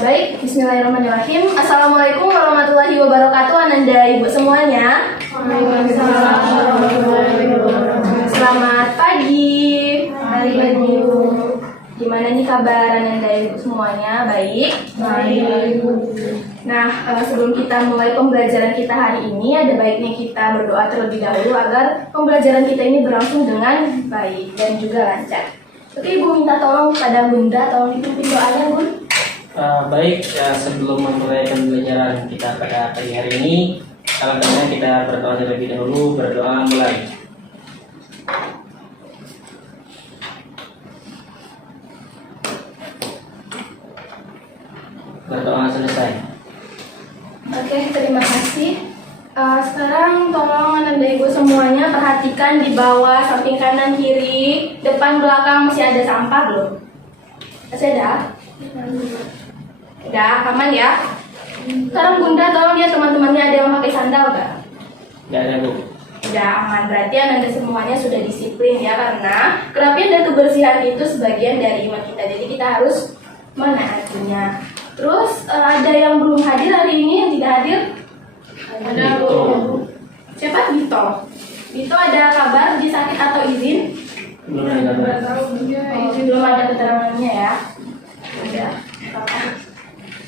Baik, bismillahirrahmanirrahim. Assalamualaikum warahmatullahi wabarakatuh, Ananda Ibu semuanya. Selamat pagi. Gimana nih kabar Ananda Ibu semuanya? Baik? Baik. Nah, sebelum kita mulai pembelajaran kita hari ini, ada baiknya kita berdoa terlebih dahulu agar pembelajaran kita ini berlangsung dengan baik dan juga lancar. Oke, Ibu minta tolong kepada Bunda, tolong dipimpin doanya, Bun. Baik, sebelum memulai pembelajaran kita pada pagi hari ini, alangkah kita berdoa terlebih dahulu. Berdoa mulai. Berdoa selesai. Oke, terima kasih. Sekarang tolong Ananda Ibu semuanya perhatikan di bawah, samping kanan, kiri, depan, belakang masih ada sampah belum? Masih ada? Udah, aman ya? Sekarang Bunda tolong lihat teman-temannya ada yang pakai sandal gak? Tidak ada, Bu. Udah aman, berarti Ananda semuanya sudah disiplin ya, karena kerapian dan kebersihan itu sebagian dari iman kita, jadi kita harus menaatinya. Terus ada yang belum hadir hari ini, yang tidak hadir? Ada Bu. Siapa? Dito. Dito ada kabar dia sakit atau izin? Belum ada kabar. Belum ada keterangannya ya. Udah.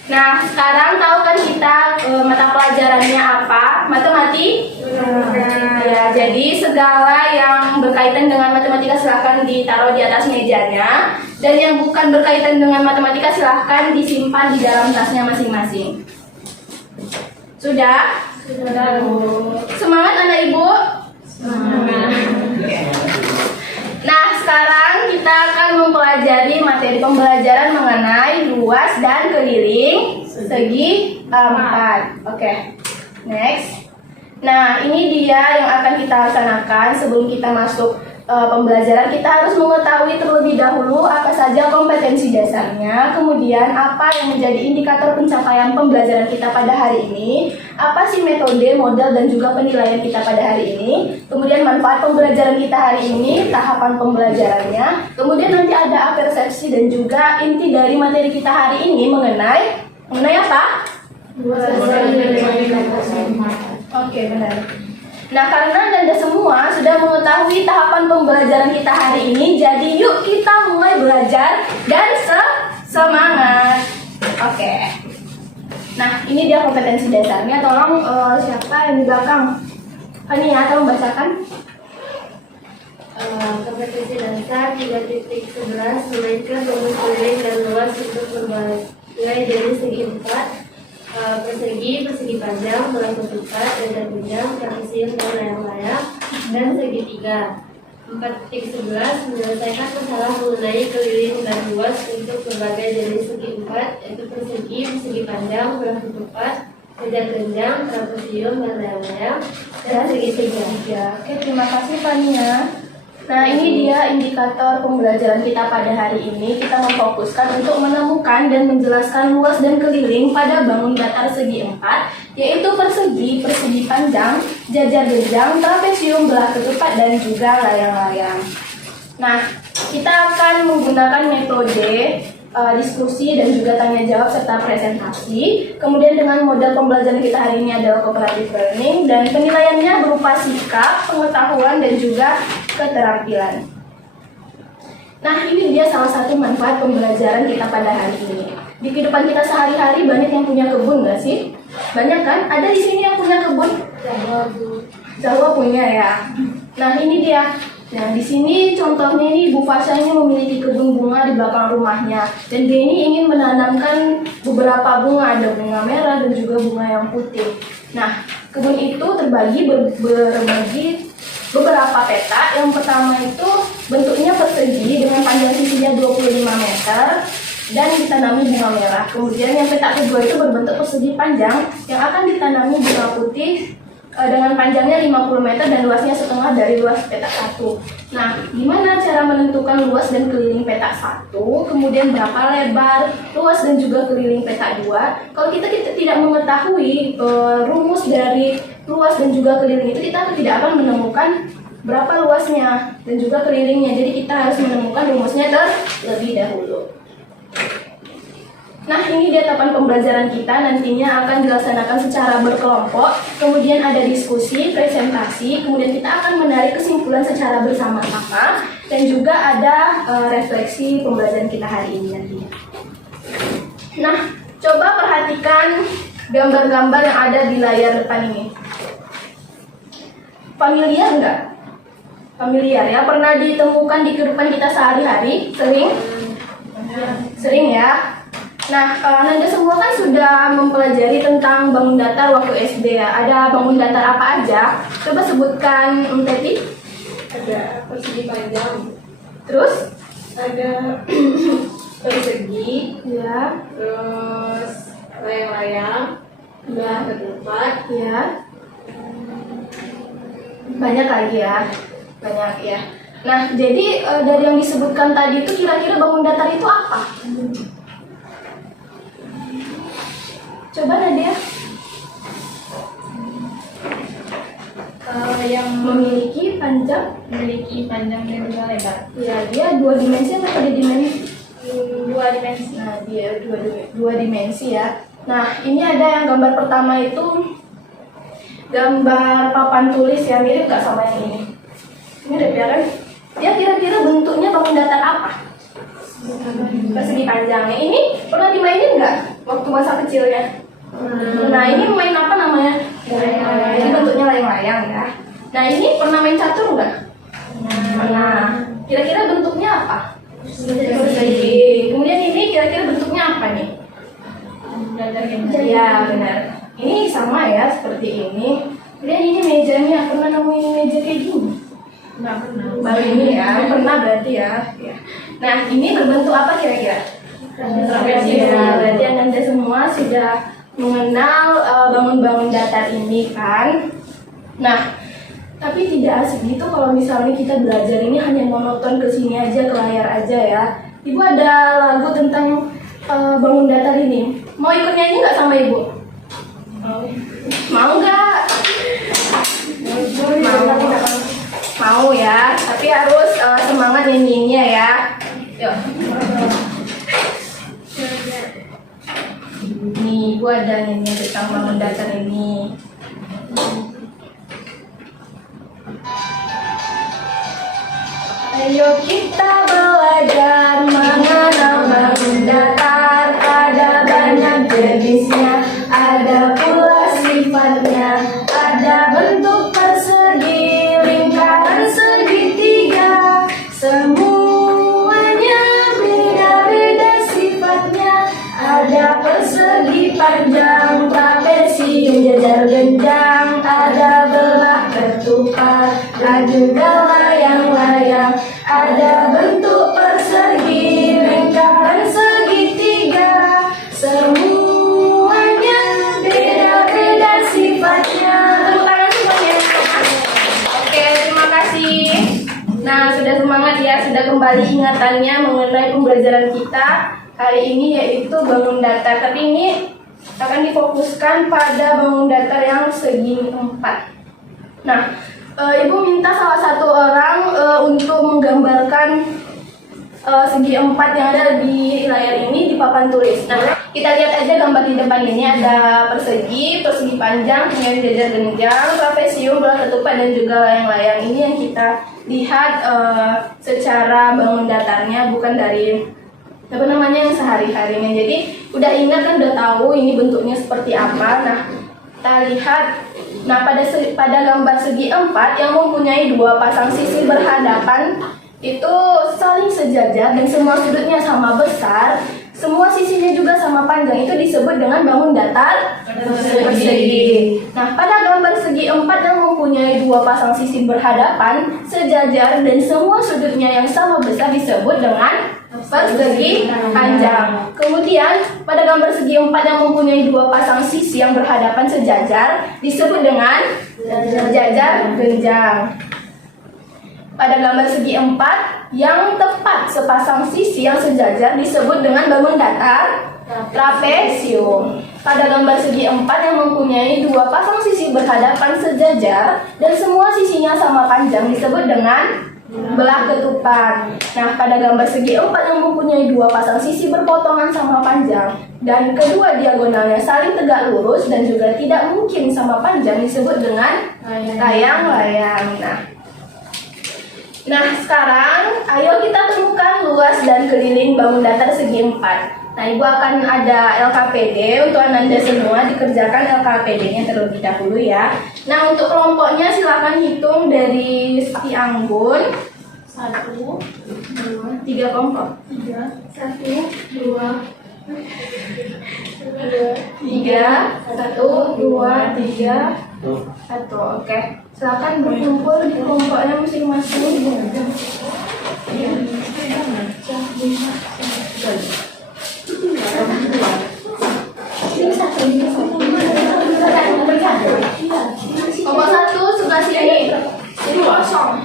Nah, sekarang tahu kan kita mata pelajarannya apa? Matematika. Ya, jadi segala yang berkaitan dengan matematika silahkan ditaruh di atas mejanya, dan yang bukan berkaitan dengan matematika silahkan disimpan di dalam tasnya masing-masing. Sudah? Sudah, Bu. Semangat anak Ibu? Semangat. Nah, sekarang kita akan mempelajari materi pembelajaran mengenai luas dan keliling segi 4. Oke, next. Nah, ini dia yang akan kita laksanakan. Sebelum kita masuk pembelajaran, kita harus mengetahui terlebih dahulu apa saja kompetensi dasarnya, kemudian apa yang menjadi indikator pencapaian pembelajaran kita pada hari ini, apa sih metode, model, dan juga penilaian kita pada hari ini, kemudian manfaat pembelajaran kita hari ini, tahapan pembelajarannya, kemudian nanti ada persepsi dan juga inti dari materi kita hari ini mengenai apa? Oke, benar. Nah, karena Anda semua sudah mengetahui tahapan pembelajaran kita hari ini, jadi yuk kita mulai belajar dan semangat. Oke. Nah, ini dia kompetensi dasarnya. Tolong siapa yang di belakang? Ini ya, tolong bacakan. Kompetensi dasar 3.11 memainkan rumus keliling dan luas untuk berbagai dari segi 4. Persegi panjang, belah ketupat, dada panjang, trapesium dan layang-layang, dan segitiga. 4.11 menyelesaikan masalah mengenai keliling dan luas untuk berbagai dari segi 4, yaitu persegi panjang, belah ketupat, dada panjang, trapesium dan layang-layang, dan segitiga. Oke, terima kasih Fania. Nah, ini dia indikator pembelajaran kita pada hari ini. Kita memfokuskan untuk menemukan dan menjelaskan luas dan keliling pada bangun datar segi 4, yaitu persegi panjang, jajar genjang, trapesium, belah ketupat, dan juga layang-layang. Nah, kita akan menggunakan metode diskusi dan juga tanya jawab serta presentasi. Kemudian dengan model pembelajaran kita hari ini adalah cooperative learning, dan penilaiannya berupa sikap, pengetahuan, dan juga keterampilan. Nah, ini dia salah satu manfaat pembelajaran kita pada hari ini. Di kehidupan kita sehari-hari banyak yang punya kebun nggak sih? Banyak kan? Ada di sini yang punya kebun? Jawa punya ya. Nah, ini dia. Nah, di sini contohnya ini Bu Fasya ini memiliki kebun bunga di belakang rumahnya, dan dia ini ingin menanamkan beberapa bunga, ada bunga merah dan juga bunga yang putih. Nah, kebun itu terbagi berbagi beberapa peta. Yang pertama itu bentuknya persegi dengan panjang sisinya 25 meter dan ditanami bunga merah. Kemudian yang petak kedua itu berbentuk persegi panjang yang akan ditanami bunga putih dengan panjangnya 50 meter dan luasnya setengah dari luas petak 1. Nah, gimana cara menentukan luas dan keliling petak 1? Kemudian berapa lebar, luas dan juga keliling petak 2? Kalau kita tidak mengetahui rumus dari luas dan juga keliling itu, kita tidak akan menemukan berapa luasnya dan juga kelilingnya. Jadi kita harus menemukan rumusnya terlebih dahulu. Nah, ini dia tahapan pembelajaran kita, nantinya akan dilaksanakan secara berkelompok, kemudian ada diskusi, presentasi, kemudian kita akan menarik kesimpulan secara bersama-sama, dan juga ada refleksi pembelajaran kita hari ini nantinya. Nah, coba perhatikan gambar-gambar yang ada di layar depan ini. Familiar nggak? Familiar ya, pernah ditemukan di kehidupan kita sehari-hari? Sering? Sering ya? Nah, Nanda semua kan sudah mempelajari tentang bangun datar waktu SD ya. Ada bangun datar apa aja? Coba sebutkan, Teti. Ada persegi panjang, Terus? ada persegi, Ya, terus layang-layang, ya, ketupat, ya. Banyak lagi ya. Banyak ya. Nah, jadi dari yang disebutkan tadi itu kira-kira bangun datar itu apa? Coba Nadia. yang Memiliki panjang. memiliki panjang dan juga lebar. Ya, dia 2 dimensi atau 3 dimensi? 2 dimensi. Nah, dia dua dimensi ya. Nah, ini ada yang gambar pertama itu gambar papan tulis yang mirip nggak sama yang ini? Mirip ya kan? Dia kira-kira bentuknya bangun datar apa? Persegi panjang. Yang ini pernah dimainin nggak waktu masa kecilnya? Nah, ini main apa namanya? Ini bentuknya layang-layang ya. Nah, ini pernah main catur nggak? Pernah. Kira-kira bentuknya apa? Persegi. Kemudian ini kira-kira bentuknya apa nih? Ya, benar. Ini sama ya, seperti ini. Kemudian ini mejanya, pernah nemuin meja kayak gini? Nggak pernah. Baru ini ya, pernah berarti ya. Ya. Nah, ini berbentuk apa kira-kira? Trapesium. Ya, berarti Anda semua sudah mengenal bangun-bangun datar ini kan? Nah, tapi tidak asik gitu kalau misalnya kita belajar ini hanya monoton ke sini aja, ke layar aja ya. Ibu ada lagu tentang bangun datar ini. Mau ikut nyanyi nggak sama ibu? Mau nggak? Mau ya, tapi harus semangat nyanyinya ya. Yuk. Nih, ibu ada nyanyi tentang bangun datar ini. Ayo kita belajar mengenal bangun datar. Ada banyak jenisnya, ada pula sifatnya. Ada bentuk persegi, lingkaran, segitiga. Semuanya beda-beda sifatnya. Ada persegi panjang, trapesium, jajar genjang. Ada belah ketupat, ada juga layang-layang. Ada bentuk persegi, lingkaran, segitiga. Semuanya beda-beda sifatnya. Tepuk tangan semuanya. Oke, terima kasih. Nah, sudah semangat ya, sudah kembali ingatannya mengenai pembelajaran kita hari ini, yaitu bangun datar. Tapi ini akan difokuskan pada bangun datar yang segi 4. Nah, ibu minta salah satu orang untuk menggambarkan segi 4 yang ada di layar ini di papan tulis. Nah, kita lihat aja gambar di depan ini. Ada persegi, persegi panjang, kemudian jajar genjang, trapesium, belah ketupat, dan juga layang-layang. Ini yang kita lihat secara bangun datarnya, bukan dari apa namanya yang sehari-harinya. Jadi udah ingat kan, udah tahu ini bentuknya seperti apa. Nah, kita lihat. Nah, pada gambar segi 4 yang mempunyai 2 pasang sisi berhadapan itu saling sejajar dan semua sudutnya sama besar, semua sisinya juga sama panjang, itu disebut dengan bangun datar persegi. Nah, pada gambar segi 4 yang mempunyai 2 pasang sisi berhadapan, sejajar dan semua sudutnya yang sama besar disebut dengan persegi panjang. Kemudian pada gambar segi empat yang mempunyai dua pasang sisi yang berhadapan sejajar disebut dengan jajar genjang. Pada gambar segi empat yang tepat sepasang sisi yang sejajar disebut dengan bangun datar trapesium. Pada gambar segi empat yang mempunyai dua pasang sisi berhadapan sejajar dan semua sisinya sama panjang disebut dengan belah ketupat. Nah, pada gambar segi empat yang mempunyai dua pasang sisi berpotongan sama panjang dan kedua diagonalnya saling tegak lurus dan juga tidak mungkin sama panjang disebut dengan layang-layang. Nah, sekarang ayo kita temukan luas dan keliling bangun datar segi empat. Nah, Ibu akan ada LKPD untuk Ananda semua, dikerjakan LKPD-nya terlebih dahulu ya. Nah, untuk kelompoknya silakan hitung dari Siti Anggun. 1, 2, 3 kelompok. 3, 1, 2, 3, 1, 2, 3, 1. Oke, silakan berkumpul di kelompoknya masing-masing. Kelompok 1 sebelah sini. Ini kosong.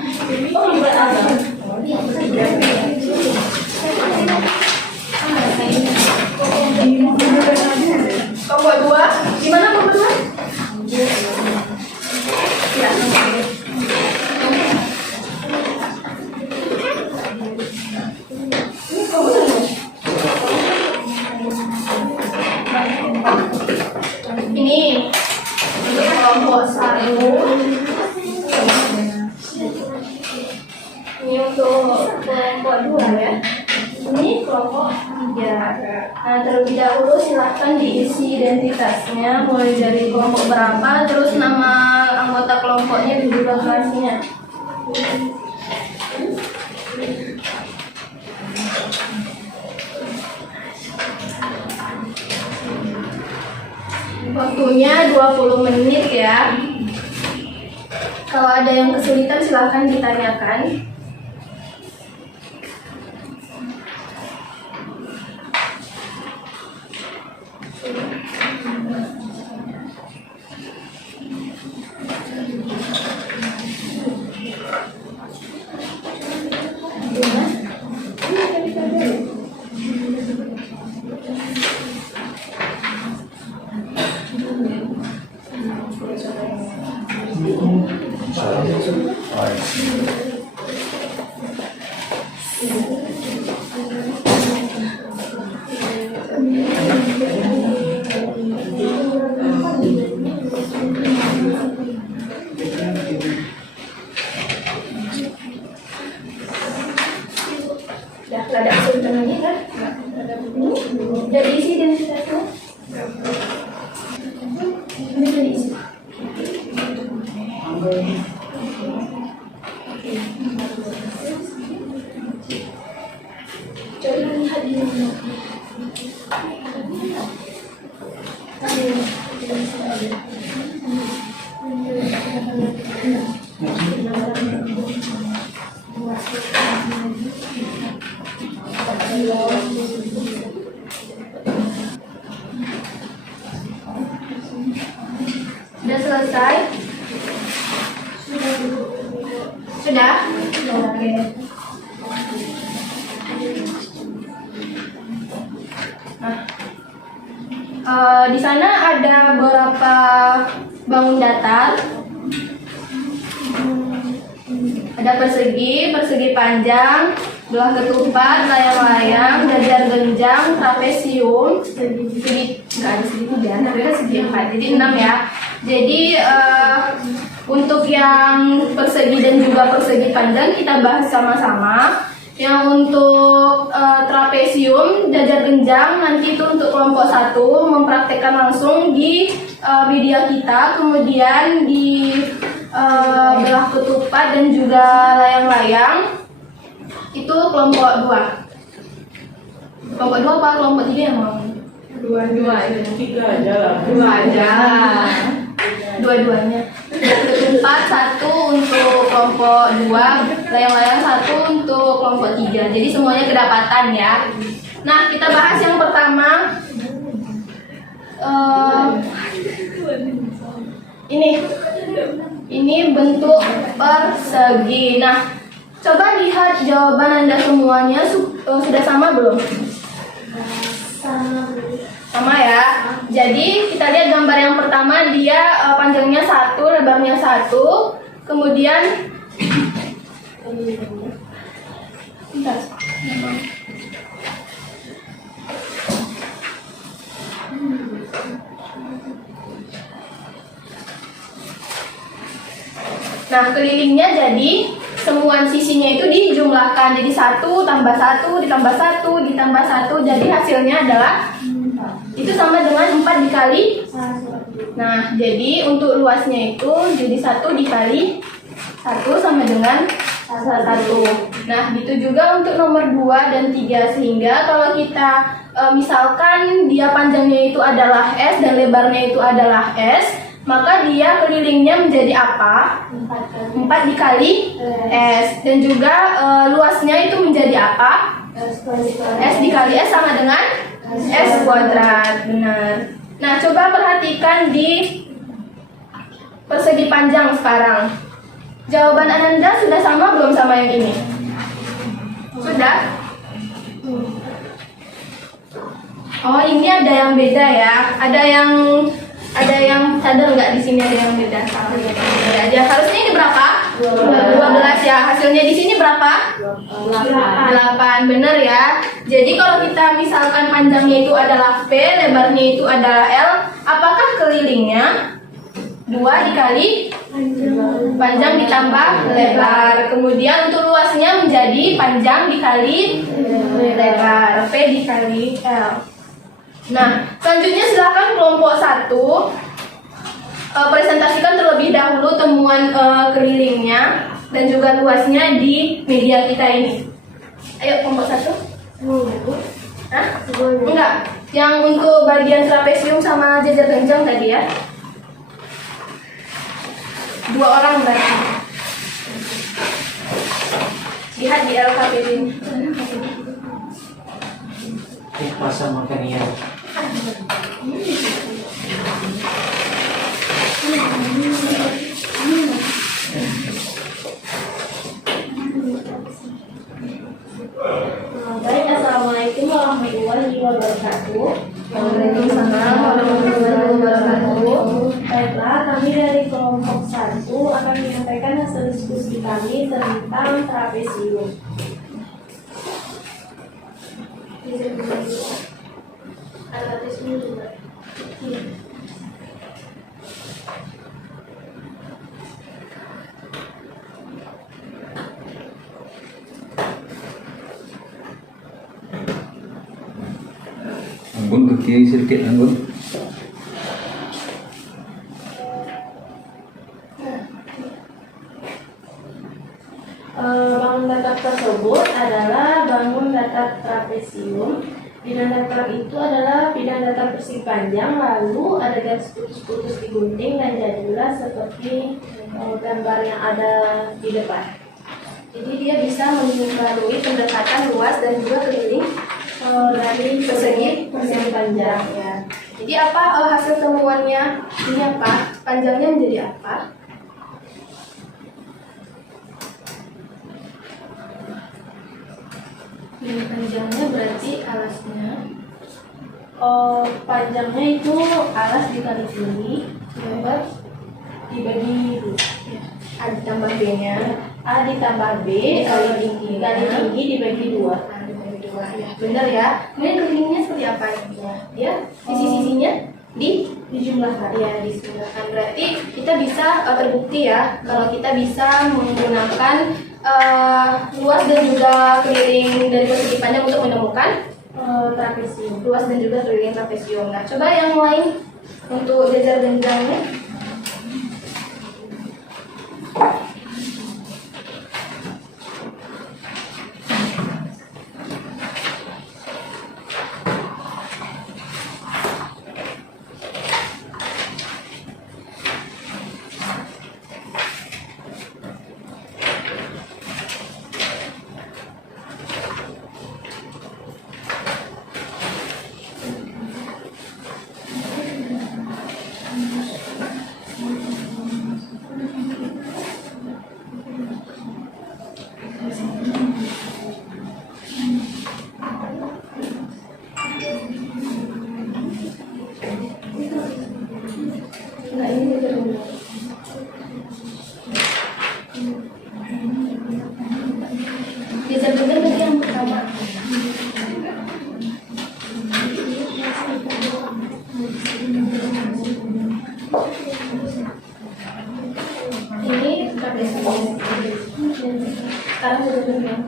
Kelompok 2, di mana kelompok 2? Ya. Ini untuk kelompok 1. Ini untuk kelompok 2 ya. Ini kelompok 3. Nah, terlebih dahulu silahkan diisi identitasnya mulai dari kelompok berapa, terus nama anggota kelompoknya di belakangnya. Waktunya 20 menit ya. Kalau ada yang kesulitan silahkan ditanyakan. Ada kesulitan lagi kan? Udah diisi identitasnya? Ini udah diisi. Coba lihat di mana. Sudah selesai? Sudah? Oke. Nah, di sana ada beberapa bangun datar. Ada persegi, persegi panjang, belah ketupat, layang-layang, jajar genjang, trapesium, segi nggak ada segi 3, tapi ada segi 4, jadi 6 ya. Jadi untuk yang persegi dan juga persegi panjang kita bahas sama-sama. Yang untuk trapesium, jajar genjang nanti itu untuk kelompok 1 mempraktekkan langsung di media kita, kemudian di belah ketupat dan juga layang-layang itu kelompok 2. Kelompok 2 apa kelompok 3 yang mau? Dua-dua itu. 3 aja lah. 2 aja. Dua-duanya. Belah ketupat 4, 1 untuk kelompok 2, layang-layang 1 untuk kelompok 3. Jadi semuanya kedapatan ya. Nah, kita bahas yang pertama. Ini bentuk persegi. Nah, coba lihat jawaban Anda semuanya sudah sama belum? Sama ya. Jadi kita lihat gambar yang pertama, dia panjangnya 1, lebarnya 1. Kemudian bentar. Nah, kelilingnya jadi semua sisinya itu dijumlahkan. Jadi 1 tambah 1 ditambah 1 ditambah 1. Jadi hasilnya adalah itu sama dengan 4 dikali. Nah, jadi untuk luasnya itu jadi 1 dikali 1 sama dengan 1. Nah, gitu juga untuk nomor 2 dan 3. Sehingga kalau kita misalkan dia panjangnya itu adalah S dan lebarnya itu adalah S, maka dia kelilingnya menjadi apa? 4 dikali S. Dan juga luasnya itu menjadi apa? S dikali S sama dengan S kuadrat. Benar. Nah, coba perhatikan di persegi panjang sekarang. Jawaban Ananda sudah sama belum sama yang ini? Sudah? Oh, ini ada yang beda ya. Ada yang sadar nggak di sini ada yang beda? Beda aja. Harusnya ini berapa? 12 ya. Hasilnya di sini berapa? 8. Benar ya. Jadi kalau kita misalkan panjangnya itu adalah P, lebarnya itu adalah L, apakah kelilingnya 2 dikali panjang ditambah lebar. Kemudian untuk luasnya menjadi panjang dikali lebar, P dikali L. Nah, selanjutnya silakan kelompok 1 presentasikan terlebih dahulu temuan kelilingnya dan juga luasnya di media kita ini. Ayo kelompok 1. Hah? Enggak. Yang untuk bagian trapesium sama jajar genjang tadi ya. 2 orang berarti. Lihat di LKPD ini. Pasang makan ya. Baik, assalamualaikum warahmatullahi wabarakatuh. Waalaikumsalam warahmatullahi wabarakatuh. Baiklah, kami dari kelompok 1 akan menyampaikan hasil diskusi kami tentang trapesium. Trapesium juga. Anggun ke kiri sedikit, Anggun. Bangun datar tersebut adalah bangun datar trapesium. Bidang datar itu adalah bidang datar persegi panjang, lalu ada garis putus-putus digunting dan jadilah seperti gambar yang ada di depan. Jadi dia bisa melalui pendekatan luas dan juga keliling dari persegi panjang ya. Jadi apa hasil temuannya? Ini apa? Panjangnya menjadi apa? Ini panjangnya berarti alasnya. Panjangnya itu alas dikali tinggi, lebar dibagi 2. A ditambah B-nya. A ditambah B kali tinggi dibagi 2. Ya, benar ya. Kemudian kelilingnya seperti apa ya? Ya, sisi-sisinya Dijumlahkan. ya disebutkan. Berarti kita bisa terbukti ya kalau kita bisa menggunakan luas dan juga keliling dari persegi panjang untuk menemukan Trapesium. luas dan juga keliling trapesium. Nah, coba yang lain untuk jajar genjangnya. sekarang sudah bermain.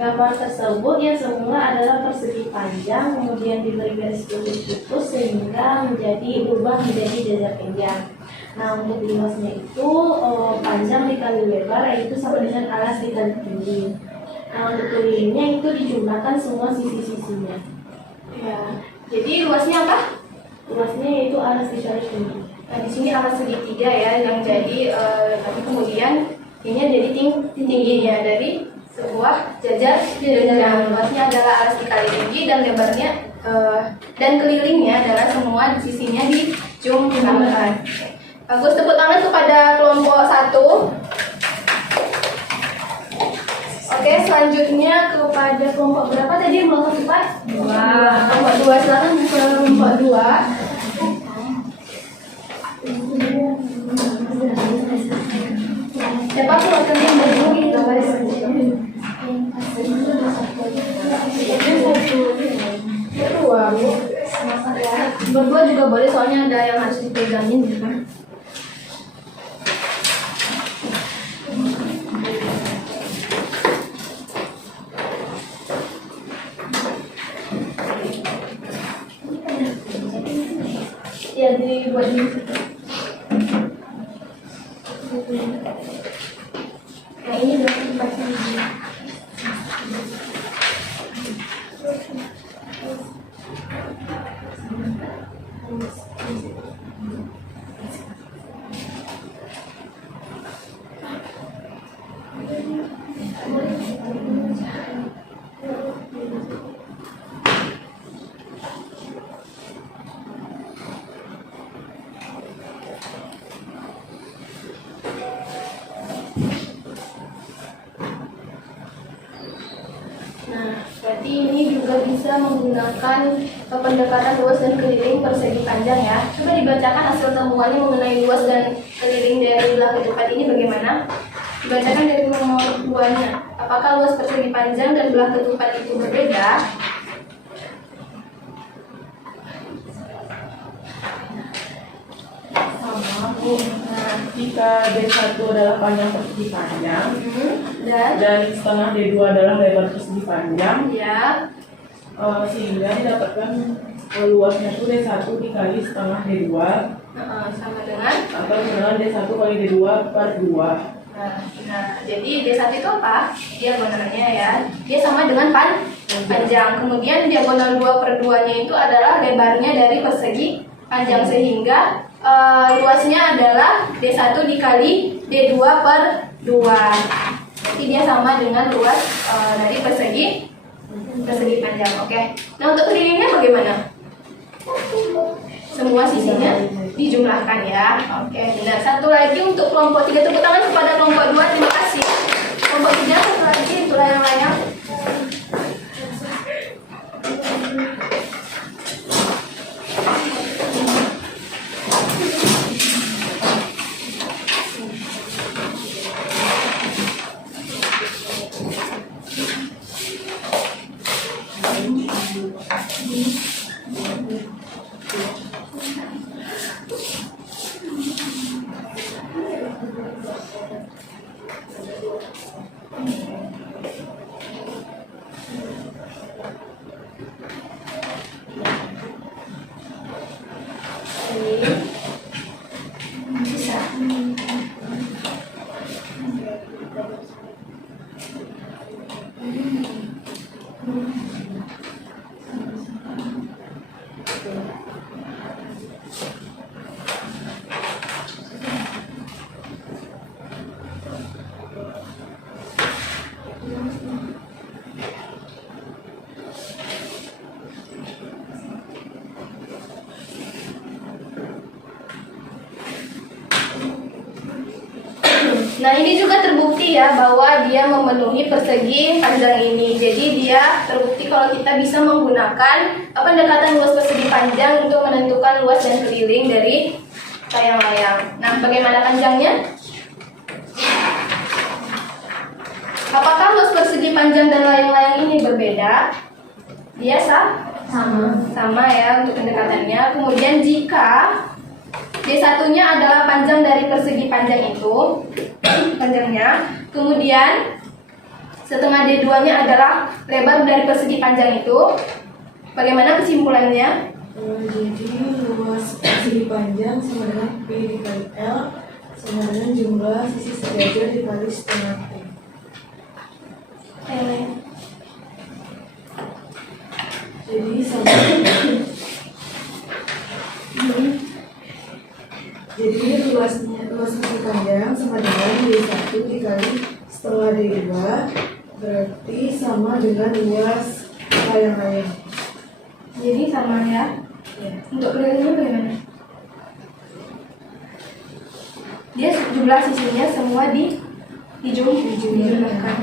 Gambar tersebut yang semula adalah persegi panjang, kemudian diberi garis putus sehingga berubah menjadi jajar panjang. Nah, untuk luasnya itu panjang dikali lebar, yaitu sama dengan alas dikali tinggi. Nah, untuk kelilingnya itu dijumlahkan semua sisi-sisinya. Ya. Jadi luasnya apa? Luasnya yaitu alas dikali tinggi. Nah, di sini alas segitiga ya, yang jadi nanti kemudian ini jadi tingginya dari sebuah jajar. Luasnya adalah alas dikali tinggi dan lebarnya dan kelilingnya adalah semua sisinya dijumlahkan. Bagus, tepuk tangan kepada kelompok 1. Oke, selanjutnya kepada kelompok berapa tadi yang belum sempat? 2. Kelompok 2, silakan ke kelompok 2. Siapa keluarkan yang berdua? Berdua, Bu. Berdua juga boleh, soalnya ada yang harus dipegangin gitu kan. Ya, dibuat di nah ini udah dipasang di berarti ini juga bisa menggunakan pendekatan luas dan keliling persegi panjang ya. Coba dibacakan hasil temuannya mengenai luas dan keliling dari belah ketupat ini bagaimana? Dibacakan dari nomor 2-nya. Apakah luas persegi panjang dan belah ketupat itu berbeda? Sama, Bu. Nah, jika D1 adalah panjang persegi panjang dan setengah D2 adalah lebar persegi panjang, Ya. sehingga didapatkan luasnya itu D1 dikali setengah D2 Sama dengan atau dengan D1 kali D2 per 2. Nah, jadi D1 itu apa? Diagonalnya ya. Dia sama dengan panjang. Kemudian diagonal 2/2-nya itu adalah lebarnya dari persegi panjang, sehingga luasnya adalah D1 dikali D2 per 2. Jadi dia sama dengan luas dari persegi panjang. Oke. Nah, untuk kelilingnya bagaimana? Semua sisinya dijumlahkan ya. Oke, benar. Satu lagi untuk kelompok 3, tepuk tangan kepada kelompok 2. Terima kasih. Kelompok 3 satu lagi untuk layang-layang. Bisa. Nah, ini juga terbukti ya bahwa dia memenuhi persegi panjang ini. Jadi dia terbukti kalau kita bisa menggunakan pendekatan luas persegi panjang untuk menentukan luas dan keliling dari layang-layang. Nah, bagaimana panjangnya? Apakah luas persegi panjang dan layang-layang ini berbeda? Dia sama ya untuk pendekatannya. Kemudian jika D1-nya adalah panjang dari persegi panjang itu, panjangnya. Kemudian setengah D2-nya adalah lebar dari persegi panjang itu. Bagaimana kesimpulannya? Jadi luas persegi panjang sama dengan P dikali L sama dengan jumlah sisi sejajar dikali setengah T. Jadi sama. Jadi luas persegi panjang sama dengan D1 dikali setengah D2 berarti sama dengan luas layang-layang. Jadi sama ya. Untuk kelilingnya bagaimana? Dia jumlah sisinya semua dijumlahkan.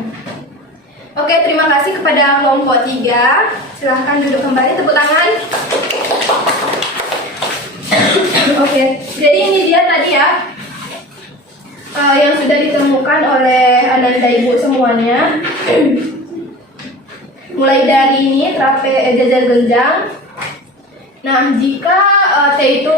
Oke, terima kasih kepada kelompok 3. Silahkan duduk kembali, tepuk tangan. Oke, jadi ini dia tadi ya yang sudah ditemukan oleh Ananda Ibu semuanya. Mulai dari ini jajar genjang. Nah, jika A itu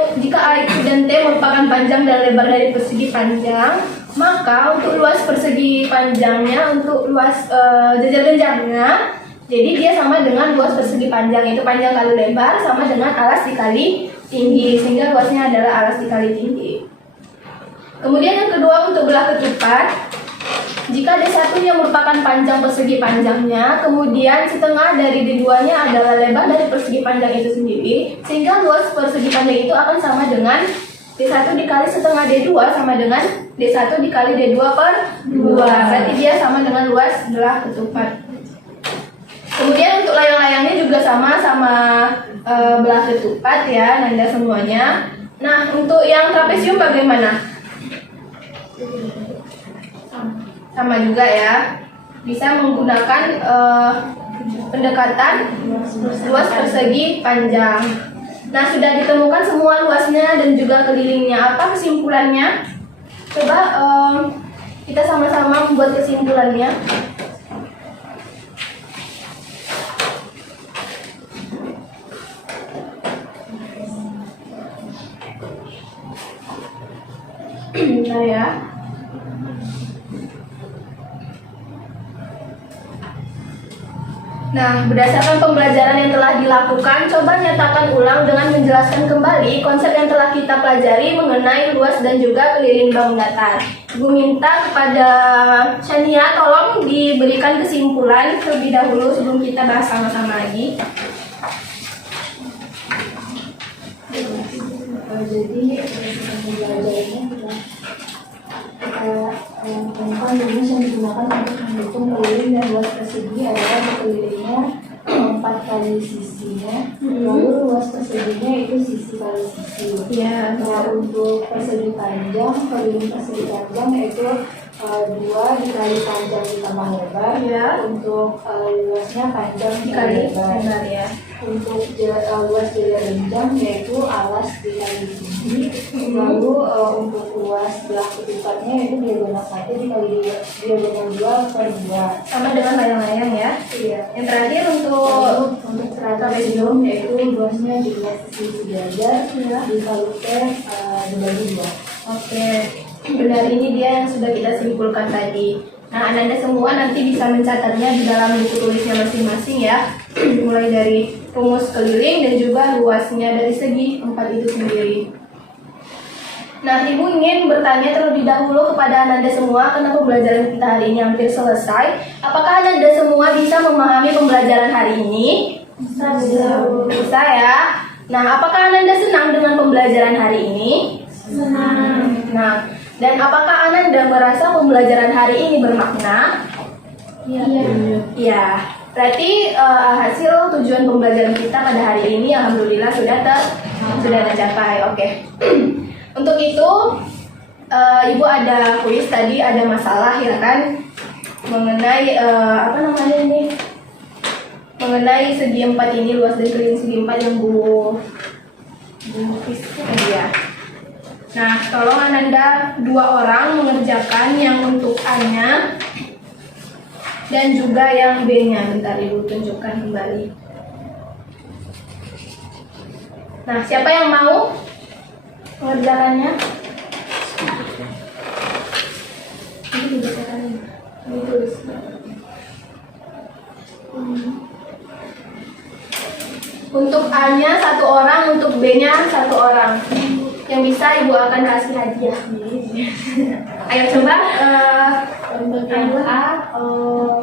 dan T merupakan panjang dan lebar dari persegi panjang, maka untuk luas persegi panjangnya, untuk luas jajar genjangnya, jadi dia sama dengan luas persegi panjang, itu panjang kali lebar sama dengan alas dikali tinggi, sehingga luasnya adalah alas dikali tinggi. Kemudian yang kedua untuk belah ketupat. Jika D1-nya merupakan panjang persegi panjangnya, kemudian setengah dari D2-nya adalah lebar dari persegi panjang itu sendiri, sehingga luas persegi panjang itu akan sama dengan D1 dikali setengah D2 sama dengan D1 dikali D2 per 2. Berarti dia sama dengan luas belah ketupat. Kemudian untuk layang-layangnya juga sama belah ketupat ya, Nanda semuanya. Nah, untuk yang trapesium bagaimana? Sama juga ya, bisa menggunakan pendekatan luas persegi panjang. Nah, sudah ditemukan semua luasnya dan juga kelilingnya. Apa kesimpulannya? Coba kita sama-sama membuat kesimpulannya. Bentar ya. Nah, berdasarkan pembelajaran yang telah dilakukan, coba nyatakan ulang dengan menjelaskan kembali konsep yang telah kita pelajari mengenai luas dan juga keliling bangun datar. Ibu minta kepada Shania tolong diberikan kesimpulan terlebih dahulu sebelum kita bahas sama-sama lagi. Jadi pembelajarannya kita temukan rumus yang digunakan untuk menghitung keliling dan luas persegi adalah kelilingnya 4 kali sisinya, lalu luas perseginya itu sisi kali sisi. Ya. Nah, untuk persegi panjang, keliling persegi panjang yaitu 2 dikali panjang ditambah lebar. Ya. Untuk luasnya panjang Dikali lebar. lebar ya. Untuk luas jajar genjang yaitu alas dikali tinggi. Lalu untuk luas belah ketupatnya yaitu diagonal 1 dikali diagonal 2 per 2. Sama dengan layang-layang ya. Iya. Yang terakhir untuk trapesium yaitu luasnya jumlah sisi sejajar dikali T dibagi 2. Oke, benar, ini dia yang sudah kita simpulkan tadi. Nah, Anda semua nanti bisa mencatatnya di dalam buku tulisnya masing-masing ya. Mulai dari rumus keliling dan juga luasnya dari segi 4 itu sendiri. Nah, Ibu ingin bertanya terlebih dahulu kepada Anda semua karena pembelajaran kita hari ini hampir selesai. Apakah Anda semua bisa memahami pembelajaran hari ini? Bisa ya. Nah, apakah Anda senang dengan pembelajaran hari ini? Senang. Nah, dan apakah Ananda merasa pembelajaran hari ini bermakna? Iya. Iya. Berarti hasil tujuan pembelajaran kita pada hari ini alhamdulillah sudah tercapai. Oke. Untuk itu Ibu ada kuis tadi, ada masalah ya kan? Mengenai mengenai segi 4 ini, luas dan keliling segi 4 yang Bu kuis tadi ya. Nah, tolong Ananda 2 orang mengerjakan yang untuk A-nya dan juga yang B-nya. Bentar Ibu tunjukkan kembali. Nah, siapa yang mau mengerjakannya. Ini dibacakan ini. Ini tulis. Untuk A-nya 1 orang, untuk B-nya 1 orang. Yang bisa ibu akan kasih hadiah. Ayo coba. Untuk yang A,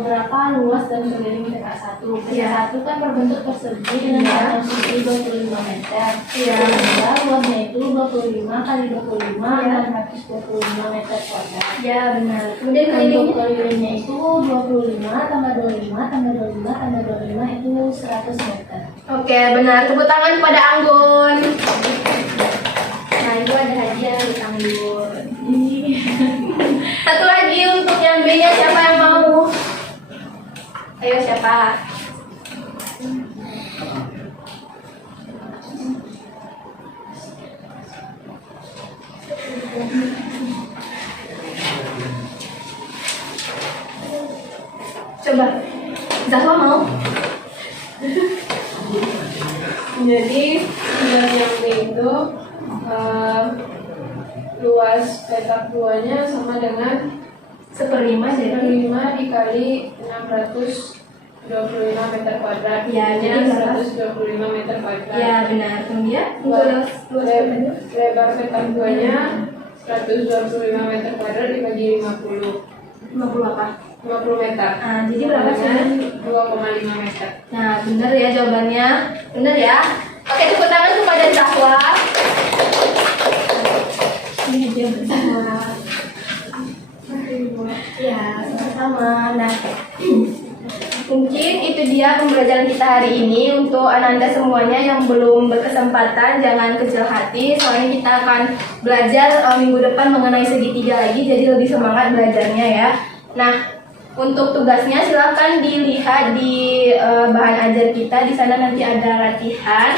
berapa luas dan keliling peta 1? Peta 1 kan berbentuk persegi dengan panjang sisi 25 meter. Iya. Sehingga luasnya itu 25 kali 25, 625 meter kuadrat. Ya benar. Kemudian Untuk kelilingnya. kelilingnya itu 25 tambah 25 tambah 25 tambah 25 itu 100 meter. Oke, benar. Tepuk tangan kepada Anggun. Nah, itu ada hadiah di Anggun. Satu lagi untuk yang B-nya, siapa yang mau? Ayo, siapa? Coba. Zahwa mau? Jadi dari yang B itu luas petak 2-nya sama dengan 1/5 jadi. 5 dikali 625 meter kuadrat. Ya, jadi berapa? 125 meter kuadrat. Ya, benar. Kemudian Luas luas lebar petak 2-nya 125 meter kuadrat dibagi 50. 50 apa? 50 meter. Ah, jadi berapa sih? Dengan 2,5 meter. Nah, benar ya jawabannya. Benar ya. Oke, tepuk tangan kepada Zahwa. Ini dia bersama. Ya, sama-sama. Nah, mungkin itu dia pembelajaran kita hari ini. Untuk Ananda semuanya yang belum berkesempatan, jangan kecil hati. Soalnya kita akan belajar minggu depan mengenai segitiga lagi, jadi lebih semangat belajarnya ya. Nah, untuk tugasnya silahkan dilihat di bahan ajar kita. Di sana nanti ada latihan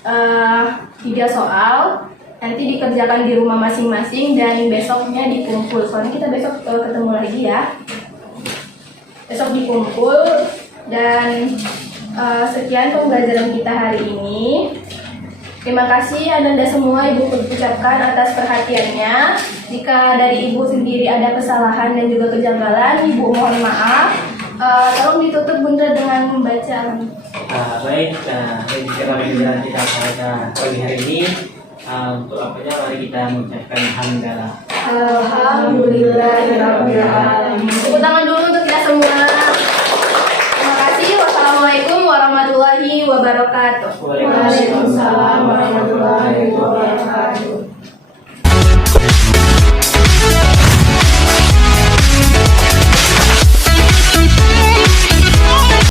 3 soal. Nanti dikerjakan di rumah masing-masing dan besoknya dikumpul. Soalnya kita besok ketemu lagi ya. Besok dikumpul dan sekian pembelajaran kita hari ini. Terima kasih Ananda semua Ibu ucapkan atas perhatiannya. Jika dari Ibu sendiri ada kesalahan dan juga kejanggalan, Ibu mohon maaf. Tolong ditutup Bunda dengan membaca. Baik, kita pembelajaran kita pada pagi hari ini. Untuk apanya mari kita mengucapkan hamdalah. Alhamdulillahirrahmanirrahim. Tepuk tangan dulu untuk kita semua. Terima kasih. Wassalamualaikum warahmatullahi wabarakatuh. Waalaikumsalam warahmatullahi wabarakatuh.